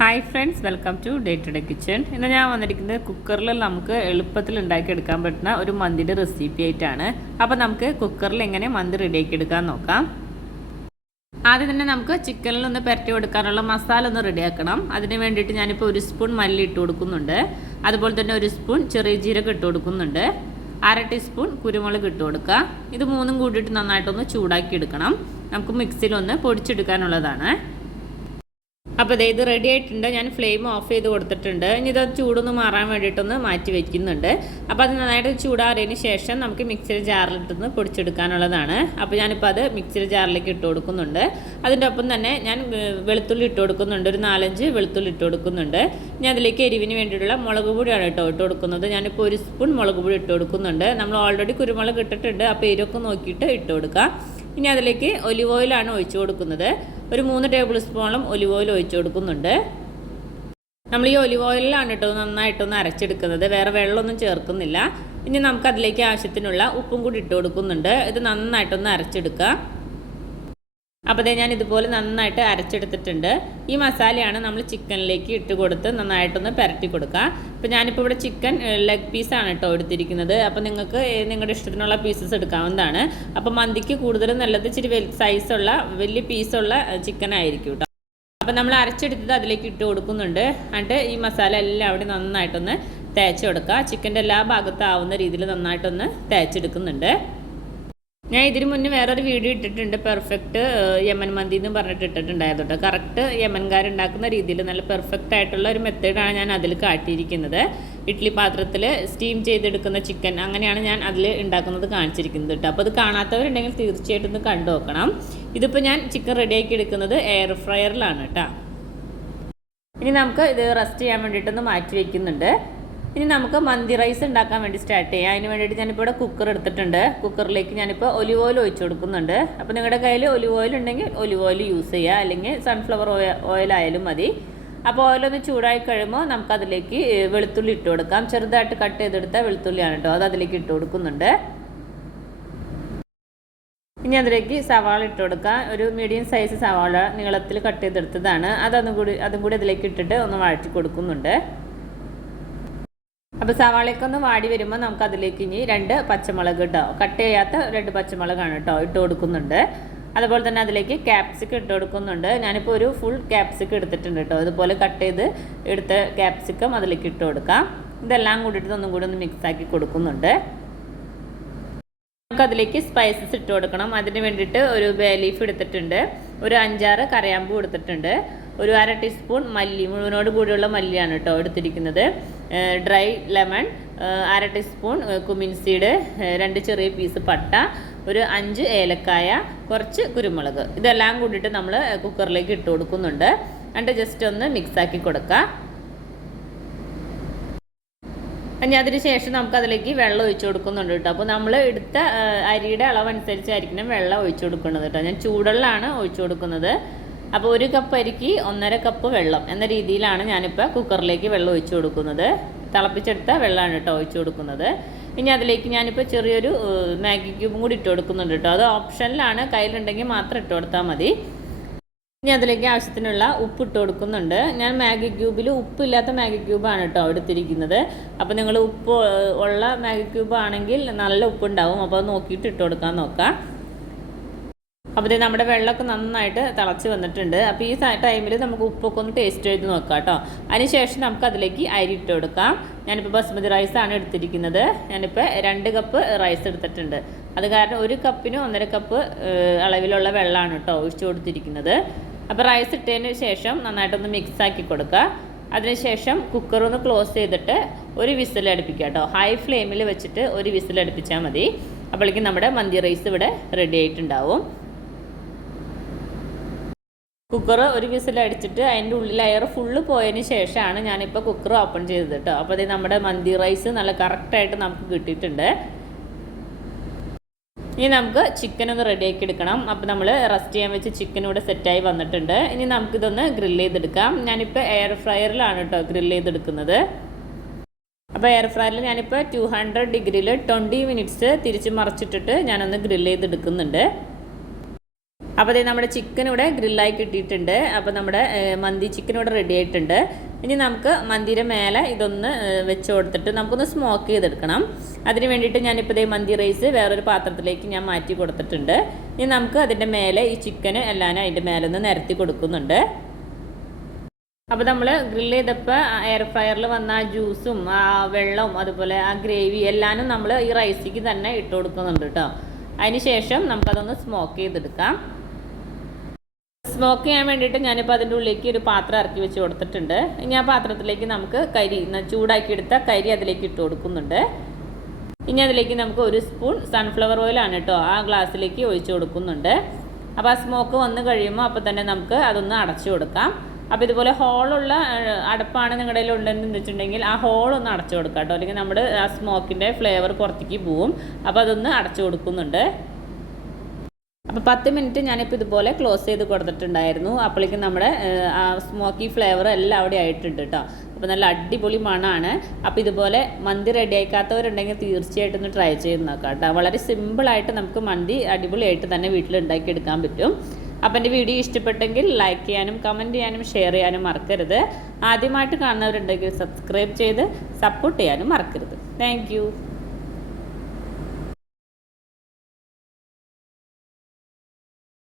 Hi friends, welcome to day to day kitchen. ഇന്ന് ഞാൻ വന്നിരിക്കുന്നത് കുക്കറിൽ നമുക്ക് എളുപ്പത്തിൽ ഉണ്ടാക്കിയെടുക്കാൻ പറ്റുന്ന ഒരു മന്തിയുടെ റെസിപ്പി ആയിട്ടാണ്. അപ്പോൾ നമുക്ക് കുക്കറിൽ എങ്ങനെ മന്തി റെഡിയാക്കി എടുക്കാൻ നോക്കാം. ആദ്യം തന്നെ നമുക്ക് ചിക്കനിൽ ഒന്ന് പുരട്ടി കൊടുക്കാനുള്ള മസാല ഒന്ന് റെഡിയാക്കണം. അതിന് വേണ്ടിയിട്ട് ഞാനിപ്പോൾ 1 സ്പൂൺ മല്ലി ഇട്ട് കൊടുക്കുന്നുണ്ട്. അതുപോലെ തന്നെ 1 സ്പൂൺ ചെറിയ ജീരകം ഇട്ട് കൊടുക്കുന്നുണ്ട്. 1/2 ടീസ്പൂൺ കുരുമുളക് ഇട്ട് കൊടുക്കുക. ഇത് മൂന്നും കൂടിയിട്ട് നന്നായിട്ടൊന്ന് ചൂടാക്കി എടുക്കണം. നമുക്ക് മിക്സിയിലൊന്ന് പൊടിച്ചെടുക്കാനുള്ളതാണ്. അപ്പോൾ ഇത് റെഡി ആയിട്ടുണ്ട്. ഞാൻ ഫ്ലെയിം ഓഫ് ചെയ്ത് കൊടുത്തിട്ടുണ്ട്. ഇനി ഇത് ചൂടൊന്ന് മാറാൻ വേണ്ടിയിട്ടൊന്ന് മാറ്റി വയ്ക്കുന്നുണ്ട്. അപ്പോൾ അത് നന്നായിട്ട് ചൂടാറിയതിന് ശേഷം നമുക്ക് മിക്സിയുടെ ജാറിലിട്ടൊന്ന് പൊടിച്ചെടുക്കാനുള്ളതാണ്. അപ്പോൾ ഞാനിപ്പോൾ അത് മിക്സിയുടെ ജാറിലേക്ക് ഇട്ട് കൊടുക്കുന്നുണ്ട്. അതിൻ്റെ ഒപ്പം തന്നെ ഞാൻ വെളുത്തുള്ളി ഇട്ട് കൊടുക്കുന്നുണ്ട്. ഒരു 4-5 വെളുത്തുള്ളി ഇട്ട് കൊടുക്കുന്നുണ്ട്. ഞാൻ അതിലേക്ക് എരിവിന് വേണ്ടിയിട്ടുള്ള മുളക് പൊടിയാണ് ഇട്ട് കൊടുക്കുന്നത്. ഞാനിപ്പോൾ 1 സ്പൂൺ മുളക് പൊടി ഇട്ട് കൊടുക്കുന്നുണ്ട്. നമ്മൾ ഓൾറെഡി കുരുമുളക് ഇട്ടിട്ടുണ്ട്. അപ്പോൾ എരിവൊക്കെ നോക്കിയിട്ട് ഇട്ട് കൊടുക്കുക. ഇനി അതിലേക്ക് ഒലിവ് ഓയിലാണ് ഒഴിച്ചു കൊടുക്കുന്നത്. ഒരു 3 ടേബിൾ സ്പൂണോളം ഒലിവ് ഓയിൽ ഒഴിച്ചു കൊടുക്കുന്നുണ്ട്. നമ്മൾ ഈ ഒലിവ് ഓയിലാണ് നന്നായിട്ടൊന്ന് അരച്ചെടുക്കുന്നത്. വേറെ വെള്ളമൊന്നും ചേർക്കുന്നില്ല. ഇനി നമുക്കതിലേക്ക് ആവശ്യത്തിനുള്ള ഉപ്പും കൂടി ഇട്ട് കൊടുക്കുന്നുണ്ട്. ഇത് നന്നായിട്ടൊന്ന് അരച്ചെടുക്കുക. അപ്പോൾ ഞാൻ ഇതുപോലെ നന്നായിട്ട് അരച്ചെടുത്തിട്ടുണ്ട്. ഈ മസാലയാണ് നമ്മൾ ചിക്കനിലേക്ക് ഇട്ട് കൊടുത്ത് നന്നായിട്ടൊന്ന് പുരട്ടി കൊടുക്കുക. അപ്പോൾ ഞാനിപ്പോൾ ഇവിടെ ചിക്കൻ ലെഗ് പീസാണ് എടുത്തിരിക്കുന്നത്. അപ്പോൾ നിങ്ങൾക്ക് നിങ്ങളുടെ ഇഷ്ടത്തിനുള്ള പീസസ് എടുക്കാവുന്നതാണ്. അപ്പോൾ മന്തിക്ക് കൂടുതലും നല്ലത് ഇച്ചിരി സൈസുള്ള വലിയ പീസുള്ള ചിക്കൻ ആയിരിക്കും കേട്ടോ. അപ്പോൾ നമ്മൾ അരച്ചെടുത്തത് അതിലേക്ക് ഇട്ട് കൊടുക്കുന്നുണ്ട്. എന്നിട്ട് ഈ മസാല എല്ലാം അവിടെ നന്നായിട്ടൊന്ന് തേച്ച് കൊടുക്കുക. ചിക്കൻ്റെ എല്ലാ ഭാഗത്തും ആവുന്ന രീതിയിൽ നന്നായിട്ടൊന്ന് തേച്ചെടുക്കുന്നുണ്ട്. ഞാൻ ഇതിന് മുന്നേ വേറൊരു വീഡിയോ ഇട്ടിട്ടുണ്ട്. പെർഫെക്റ്റ് യമൻ മന്തി എന്ന് പറഞ്ഞിട്ട് ഇട്ടിട്ടുണ്ടായിരുന്നു കേട്ടോ. കറക്റ്റ് യമൻകാരുണ്ടാക്കുന്ന രീതിയിൽ നല്ല പെർഫെക്റ്റ് ആയിട്ടുള്ള ഒരു മെത്തേഡാണ് ഞാൻ അതിൽ കാട്ടിയിരിക്കുന്നത്. ഇഡ്ഡലി പാത്രത്തിൽ സ്റ്റീം ചെയ്തെടുക്കുന്ന ചിക്കൻ അങ്ങനെയാണ് ഞാൻ അതിൽ ഉണ്ടാക്കുന്നത് കാണിച്ചിരിക്കുന്നത് കേട്ടോ. അപ്പോൾ അത് കാണാത്തവരുണ്ടെങ്കിൽ തീർച്ചയായിട്ടും ഒന്ന് കണ്ടു നോക്കണം. ഇതിപ്പോൾ ഞാൻ ചിക്കൻ റെഡിയാക്കി എടുക്കുന്നത് എയർ ഫ്രയറിലാണ് കേട്ടോ. ഇനി നമുക്ക് ഇത് റെസ്റ്റ് ചെയ്യാൻ വേണ്ടിയിട്ടൊന്ന് മാറ്റി വയ്ക്കുന്നുണ്ട്. ഇനി നമുക്ക് മന്തി റൈസ് ഉണ്ടാക്കാൻ വേണ്ടി സ്റ്റാർട്ട് ചെയ്യാം. അതിന് വേണ്ടിയിട്ട് ഞാനിപ്പോൾ ഇവിടെ കുക്കർ എടുത്തിട്ടുണ്ട്. കുക്കറിലേക്ക് ഞാനിപ്പോൾ ഒലിവ് ഓയിൽ ഒഴിച്ചു കൊടുക്കുന്നുണ്ട്. അപ്പോൾ നിങ്ങളുടെ കയ്യിൽ ഒലിവ് ഓയിൽ ഉണ്ടെങ്കിൽ ഒലിവ് ഓയിൽ യൂസ് ചെയ്യുക, അല്ലെങ്കിൽ സൺഫ്ലവർ ഓയിൽ ആയാലും മതി. അപ്പോൾ ഓയിലൊന്ന് ചൂടായി കഴിയുമ്പോൾ നമുക്കതിലേക്ക് വെളുത്തുള്ളി ഇട്ട് കൊടുക്കാം. ചെറുതായിട്ട് കട്ട് ചെയ്തെടുത്ത വെളുത്തുള്ളിയാണ് കേട്ടോ. അത് അതിലേക്ക് ഇട്ട് കൊടുക്കുന്നുണ്ട്. ഇനി അതിലേക്ക് സവാള ഇട്ട് കൊടുക്കാം. ഒരു മീഡിയം സൈസ് സവാള നീളത്തിൽ കട്ട് ചെയ്തെടുത്തതാണ്. അതും കൂടി അതിലേക്ക് ഇട്ടിട്ട് ഒന്ന് വഴറ്റി കൊടുക്കുന്നുണ്ട്. അപ്പോൾ സവാളയ്ക്കൊന്ന് വാടി വരുമ്പോൾ നമുക്ക് അതിലേക്ക് ഇനി 2 പച്ചമുളക് കേട്ടോ, കട്ട് ചെയ്യാത്ത 2 പച്ചമുളകാണ് കേട്ടോ ഇട്ട് കൊടുക്കുന്നുണ്ട്. അതുപോലെ തന്നെ അതിലേക്ക് ക്യാപ്സിക്കം ഇട്ട് കൊടുക്കുന്നുണ്ട്. ഞാനിപ്പോൾ ഒരു ഫുൾ ക്യാപ്സിക്കം എടുത്തിട്ടുണ്ട് കേട്ടോ. ഇതുപോലെ കട്ട് ചെയ്ത് എടുത്ത ക്യാപ്സിക്കം അതിലേക്ക് ഇട്ട് കൊടുക്കാം. ഇതെല്ലാം കൂടിയിട്ട് ഒന്നും കൂടി ഒന്ന് മിക്സാക്കി കൊടുക്കുന്നുണ്ട്. നമുക്ക് അതിലേക്ക് സ്പൈസസ് ഇട്ട് കൊടുക്കണം. അതിന് വേണ്ടിയിട്ട് ഒരു ബേ ലീഫ് എടുത്തിട്ടുണ്ട്. ഒരു 5-6 കറിയാമ്പൂ എടുത്തിട്ടുണ്ട്. ഒരു 1/2 ടീസ്പൂൺ മല്ലി, മുഴുവനോട് കൂടിയുള്ള മല്ലിയാണ് കേട്ടോ എടുത്തിരിക്കുന്നത്. Dry lemon, 1/2 teaspoon cumin seed, 2 ചെറിയ പീസ് പട്ട, ഒരു 5 ഏലക്കായ, കുറച്ച് കുരുമുളക്. ഇതെല്ലാം കൂടിയിട്ട് നമ്മൾ കുക്കറിലേക്ക് ഇട്ട് കൊടുക്കുന്നുണ്ട്. എന്നിട്ട് ജസ്റ്റ് ഒന്ന് മിക്സാക്കി കൊടുക്കുക. ഇനി അതിന് ശേഷം നമുക്കതിലേക്ക് വെള്ളം ഒഴിച്ചു കൊടുക്കുന്നുണ്ട് കേട്ടോ. അപ്പോൾ നമ്മൾ എടുത്ത അരിയുടെ അളവനുസരിച്ചായിരിക്കണം വെള്ളം ഒഴിച്ചു കൊടുക്കുന്നത് കേട്ടോ. ഞാൻ ചൂടുവെള്ളമാണ് ഒഴിച്ചു കൊടുക്കുന്നത്. അപ്പോൾ 1 കപ്പ് അരിക്ക് 1.5 കപ്പ് വെള്ളം എന്ന രീതിയിലാണ് ഞാനിപ്പോൾ കുക്കറിലേക്ക് വെള്ളം ഒഴിച്ചു കൊടുക്കുന്നത്. തിളപ്പിച്ചെടുത്ത വെള്ളമാണ് കേട്ടോ ഒഴിച്ചു കൊടുക്കുന്നത്. ഇനി അതിലേക്ക് ഞാനിപ്പോൾ ചെറിയൊരു മാഗി ക്യൂബും കൂടി ഇട്ട് കൊടുക്കുന്നുണ്ട് കേട്ടോ. അത് ഓപ്ഷനിലാണ്, കയ്യിലുണ്ടെങ്കിൽ മാത്രം ഇട്ട് കൊടുത്താൽ മതി. ഇനി അതിലേക്ക് ആവശ്യത്തിനുള്ള ഉപ്പ് ഇട്ട് കൊടുക്കുന്നുണ്ട്. ഞാൻ മാഗി ക്യൂബിൽ ഉപ്പില്ലാത്ത മാഗി ക്യൂബാണ് കേട്ടോ എടുത്തിരിക്കുന്നത്. അപ്പോൾ നിങ്ങൾ ഉപ്പ് ഉള്ള മാഗി ക്യൂബ് ആണെങ്കിൽ നല്ല ഉപ്പുണ്ടാവും. അപ്പോൾ അത് നോക്കിയിട്ട് ഇട്ട് കൊടുക്കാൻ നോക്കാം. അപ്പോൾ നമ്മുടെ വെള്ളമൊക്കെ നന്നായിട്ട് തിളച്ച് വന്നിട്ടുണ്ട്. അപ്പോൾ ഈ ടൈമിൽ നമുക്ക് ഉപ്പൊക്കെ ഒന്ന് ടേസ്റ്റ് ചെയ്ത് നോക്കാം കേട്ടോ. അതിനുശേഷം നമുക്ക് അതിലേക്ക് അരി ഇട്ട് കൊടുക്കാം. ഞാനിപ്പോൾ ബസ്മതി റൈസാണ് എടുത്തിരിക്കുന്നത്. ഞാനിപ്പോൾ 2 കപ്പ് റൈസ് എടുത്തിട്ടുണ്ട്. അത് കാരണം 1 കപ്പിന് 1.5 കപ്പ് അളവിലുള്ള വെള്ളമാണ് കേട്ടോ ഒഴിച്ചു കൊടുത്തിരിക്കുന്നത്. അപ്പോൾ റൈസ് ഇട്ടതിന് ശേഷം നന്നായിട്ടൊന്ന് മിക്സാക്കി കൊടുക്കുക. അതിനുശേഷം കുക്കറൊന്ന് ക്ലോസ് ചെയ്തിട്ട് ഒരു വിസിൽ അടുപ്പിക്കുക കേട്ടോ. ഹൈ ഫ്ലെയിമിൽ വെച്ചിട്ട് ഒരു വിസിൽ അടുപ്പിച്ചാൽ മതി. അപ്പോഴേക്കും നമ്മുടെ മന്തി റൈസ് ഇവിടെ റെഡി ആയിട്ടുണ്ടാവും. കുക്കർ ഒരു വിസിൽ അടിച്ചിട്ട് അതിൻ്റെ ഉള്ളിൽ എയർ ഫുള്ള് പോയതിന് ശേഷമാണ് ഞാനിപ്പോൾ കുക്കർ ഓപ്പൺ ചെയ്തത് കേട്ടോ. അപ്പോൾ അത് നമ്മുടെ മന്തി റൈസ് നല്ല കറക്റ്റായിട്ട് നമുക്ക് കിട്ടിയിട്ടുണ്ട്. ഇനി നമുക്ക് ചിക്കൻ ഒന്ന് റെഡിയാക്കി എടുക്കണം. അപ്പോൾ നമ്മൾ റെസ്റ്റ് ചെയ്യാൻ വെച്ച് ചിക്കൻ ഇവിടെ സെറ്റായി വന്നിട്ടുണ്ട്. ഇനി നമുക്കിതൊന്ന് ഗ്രില്ല് ചെയ്തെടുക്കാം. ഞാനിപ്പോൾ എയർ ഫ്രയറിലാണ് കേട്ടോ ഗ്രില്ല് ചെയ്തെടുക്കുന്നത്. അപ്പോൾ എയർ ഫ്രയറിൽ ഞാനിപ്പോൾ 200 ഡിഗ്രിയിൽ 20 മിനിറ്റ്സ് തിരിച്ച് മറിച്ചിട്ടിട്ട് ഞാനൊന്ന് ഗ്രില്ല് ചെയ്തെടുക്കുന്നുണ്ട്. അപ്പോൾ അതേ നമ്മുടെ ചിക്കൻ ഇവിടെ ഗ്രില്ലായി കിട്ടിയിട്ടുണ്ട്. അപ്പോൾ നമ്മുടെ മന്തി ചിക്കൻ ഇവിടെ റെഡി ആയിട്ടുണ്ട്. ഇനി നമുക്ക് മന്തിയുടെ മേലെ ഇതൊന്ന് വെച്ച് കൊടുത്തിട്ട് നമുക്കൊന്ന് സ്മോക്ക് ചെയ്തെടുക്കണം. അതിന് വേണ്ടിയിട്ട് ഞാനിപ്പോൾ ഇതേ മന്തി റൈസ് വേറൊരു പാത്രത്തിലേക്ക് ഞാൻ മാറ്റി കൊടുത്തിട്ടുണ്ട്. ഇനി നമുക്ക് അതിൻ്റെ മേലെ ഈ ചിക്കന് എല്ലാനും അതിൻ്റെ മേലെ ഒന്ന് നിരത്തി കൊടുക്കുന്നുണ്ട്. അപ്പോൾ നമ്മൾ ഗ്രില്ല് ചെയ്തപ്പോൾ എയർ ഫ്രയറിൽ വന്ന ആ ജ്യൂസും ആ വെള്ളവും അതുപോലെ ആ ഗ്രേവി എല്ലാനും നമ്മൾ ഈ റൈസിക്ക് തന്നെ ഇട്ട് കൊടുക്കുന്നുണ്ട് കേട്ടോ. അതിന് ശേഷം നമുക്കതൊന്ന് സ്മോക്ക് ചെയ്തെടുക്കാം. സ്മോക്ക് ചെയ്യാൻ വേണ്ടിയിട്ട് ഞാനിപ്പോൾ അതിൻ്റെ ഉള്ളിലേക്ക് ഒരു പാത്രം ഇറക്കി വെച്ച് കൊടുത്തിട്ടുണ്ട്. ഇനി ആ പാത്രത്തിലേക്ക് നമുക്ക് ചൂടാക്കിയെടുത്ത കരി അതിലേക്ക് ഇട്ട് കൊടുക്കുന്നുണ്ട്. ഇനി അതിലേക്ക് നമുക്ക് 1 സ്പൂൺ സൺഫ്ലവർ ഓയിലാണ് കേട്ടോ ആ ഗ്ലാസ്സിലേക്ക് ഒഴിച്ച് കൊടുക്കുന്നുണ്ട്. അപ്പോൾ ആ സ്മോക്ക് വന്ന് കഴിയുമ്പോൾ അപ്പോൾ തന്നെ നമുക്ക് അതൊന്ന് അടച്ചു കൊടുക്കാം. അപ്പോൾ ഇതുപോലെ ഹോളുള്ള അടുപ്പാണ് നിങ്ങളുടെ കയ്യിൽ ഉണ്ടെന്ന് വെച്ചിട്ടുണ്ടെങ്കിൽ ആ ഹോളൊന്ന് അടച്ചു കൊടുക്കാം കേട്ടോ, അല്ലെങ്കിൽ നമ്മുടെ ആ സ്മോക്കിൻ്റെ ഫ്ലേവർ പുറത്തേക്ക് പോവും. അപ്പോൾ അതൊന്ന് അടച്ചു കൊടുക്കുന്നുണ്ട്. അപ്പോൾ 10 മിനിറ്റ് ഞാനിപ്പോൾ ഇതുപോലെ ക്ലോസ് ചെയ്ത് കൊടുത്തിട്ടുണ്ടായിരുന്നു. അപ്പോഴേക്കും നമ്മുടെ ആ സ്മോക്കി ഫ്ലേവർ എല്ലാം അവിടെ ആയിട്ടുണ്ട് കേട്ടോ. അപ്പോൾ നല്ല അടിപൊളി മണമാണ്. അപ്പോൾ ഇതുപോലെ മന്തി റെഡി ആക്കാത്തവരുണ്ടെങ്കിൽ തീർച്ചയായിട്ടും ഒന്ന് ട്രൈ ചെയ്ത് നോക്കാം കേട്ടോ. വളരെ സിമ്പിളായിട്ട് നമുക്ക് മന്തി അടിപൊളിയായിട്ട് തന്നെ വീട്ടിൽ ഉണ്ടാക്കിയെടുക്കാൻ പറ്റും. അപ്പോൾ എൻ്റെ വീഡിയോ ഇഷ്ടപ്പെട്ടെങ്കിൽ ലൈക്ക് ചെയ്യാനും കമൻറ്റ് ചെയ്യാനും ഷെയർ ചെയ്യാനും മറക്കരുത്. ആദ്യമായിട്ട് കാണുന്നവരുണ്ടെങ്കിൽ സബ്സ്ക്രൈബ് ചെയ്ത് സപ്പോർട്ട് ചെയ്യാനും മറക്കരുത്. താങ്ക്